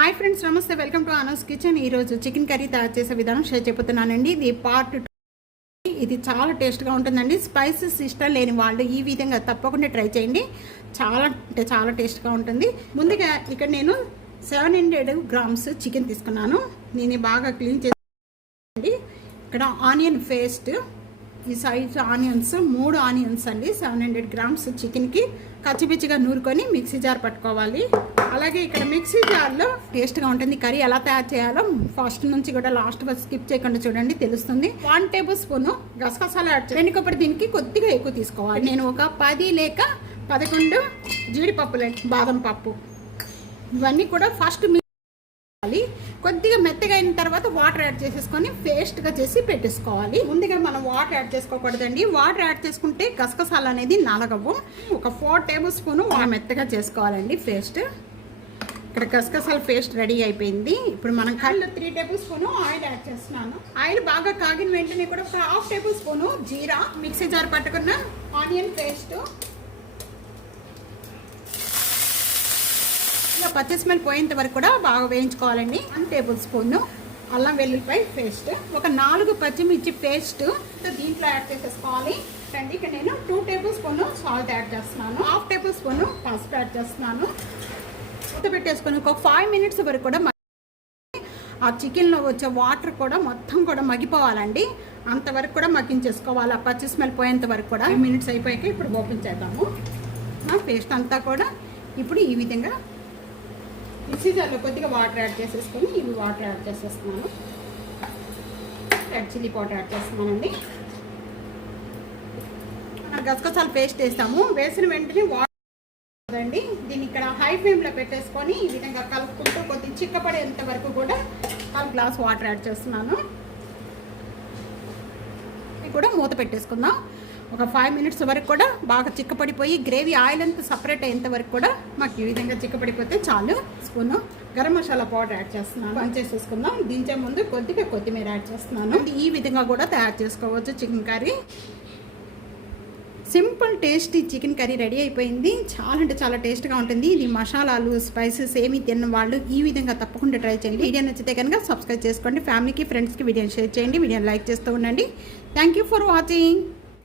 Hi friends, namaste. Welcome to Anu's kitchen. ఈరోజు chicken curry తయారు చేసే విధానం షేర్ చెబుతున్నానండి. ఇది పార్ట్ 2. ఇది చాలా టేస్ట్గా ఉంటుందండి. స్పైసెస్ ఇష్టం లేని వాళ్ళు ఈ విధంగా తప్పకుండా ట్రై చేయండి. చాలా అంటే చాలా టేస్ట్గా ఉంటుంది. ముందుగా ఇక్కడ నేను 700 grams చికెన్ తీసుకున్నాను. నేను బాగా క్లీన్ చేసి ఇక్కడ ఆనియన్ పేస్ట్, ఈ సైజ్ ఆనియన్స్ 3 ఆనియన్స్ అండి. 700 grams చికెన్కి కచ్చిపిచ్చిగా నూరుకొని మిక్సీ జార్ పట్టుకోవాలి. అలాగే ఇక్కడ మిక్సీ జార్లో టేస్ట్గా ఉంటుంది. కర్రీ ఎలా తయారు చేయాలో ఫస్ట్ నుంచి కూడా లాస్ట్ వరకు స్కిప్ చేయకుండా చూడండి, తెలుస్తుంది. 1 tablespoon గసగసాలు యాడ్ చేయండి. కొబ్బరి దీనికి కొద్దిగా ఎక్కువ తీసుకోవాలి. నేను ఒక 10 లేక 11 జీడిపప్పులు, బాదం పప్పు, ఇవన్నీ కూడా ఫస్ట్ కొద్దిగా మెత్తగా అయిన తర్వాత వాటర్ యాడ్ చేసేసుకొని పేస్ట్గా చేసి పెట్టేసుకోవాలి. ముందుగా మనం వాటర్ యాడ్ చేసుకోకూడదండి. వాటర్ యాడ్ చేసుకుంటే గసగసాలు అనేది నలగవు. ఒక 4 tablespoon మెత్తగా చేసుకోవాలండి పేస్ట్. ఇక్కడ గసగసాల పేస్ట్ రెడీ అయిపోయింది. ఇప్పుడు మనం కళ్ళు 3 tablespoon ఆయిల్ యాడ్ చేస్తున్నాను. ఆయిల్ బాగా కాగిన వెంటనే కూడా ఒక 1/2 tablespoon జీరా, మిక్సీ జార్ పట్టుకున్న ఆనియన్ పేస్ట్, పచ్చి స్మెల్ పోయేంత వరకు కూడా బాగా వేయించుకోవాలండి. 1 tablespoon అల్లం వెల్లుల్లిపాయ పేస్ట్, ఒక 4 పచ్చిమిర్చి పేస్ట్ దీంట్లో యాడ్ చేసేసుకోవాలి. అండి ఇక్కడ నేను 2 tablespoon సాల్ట్ యాడ్ చేస్తున్నాను. 1/2 tablespoon పసుపు యాడ్ చేస్తున్నాను. మూత పెట్టేసుకొని ఒక 5 minutes వరకు కూడా ఆ చికెన్లో వచ్చే వాటర్ కూడా మొత్తం కూడా మగ్గిపోవాలండి. అంతవరకు కూడా మగ్గించేసుకోవాలి. ఆ పచ్చి స్మెల్ పోయేంత వరకు కూడా 5 minutes అయిపోయాక ఇప్పుడు ఓపెన్ చేద్దాము. పేస్ట్ అంతా కూడా ఇప్పుడు ఈ విధంగా మిక్సీ జార్లో కొద్దిగా వాటర్ యాడ్ చేసేసుకొని ఇవి వాటర్ యాడ్ చేసేస్తున్నాను. రెడ్ చిల్లీ పౌడర్ యాడ్ చేస్తున్నానండి. గసగసాల పేస్ట్ వేస్తాము. వేసిన వెంటనే వాటర్ అండి. దీన్ని ఇక్కడ హై ఫ్లేమ్లో పెట్టేసుకొని ఈ విధంగా కలుపుకుంటూ కొద్దిగా చిక్కపడేంత వరకు కూడా 1 glass వాటర్ యాడ్ చేస్తున్నాను. ఇది కూడా మూత పెట్టేసుకుందాం. ఒక 5 minutes వరకు కూడా బాగా చిక్కపడిపోయి గ్రేవీ ఆయిల్ అంతా సపరేట్ అయ్యేంత వరకు కూడా మాకు ఈ విధంగా చిక్కపడిపోతే చాలు. Spoon garam masala powder add చేస్తున్నాను. బంద్ చేసేసుకుందాం. దించే ముందు కొద్దిగా కొత్తిమీర యాడ్ చేస్తున్నాను. ఈ విధంగా కూడా తయారు చేసుకోవచ్చు chicken curry. Simple tasty chicken curry ready అయిపోయింది. చాలా అంటే చాలా టేస్ట్గా ఉంటుంది. ఇది మసాలాలు స్పైసెస్ ఏమి తిన్న వాళ్ళు ఈ విధంగా తప్పకుండా ట్రై చేయండి. వీడియో నచ్చితే కనుక సబ్స్క్రైబ్ చేసుకోండి. ఫ్యామిలీకి ఫ్రెండ్స్కి వీడియోని షేర్ చేయండి. వీడియోని లైక్ చేస్తూ ఉండండి. Thank you for watching.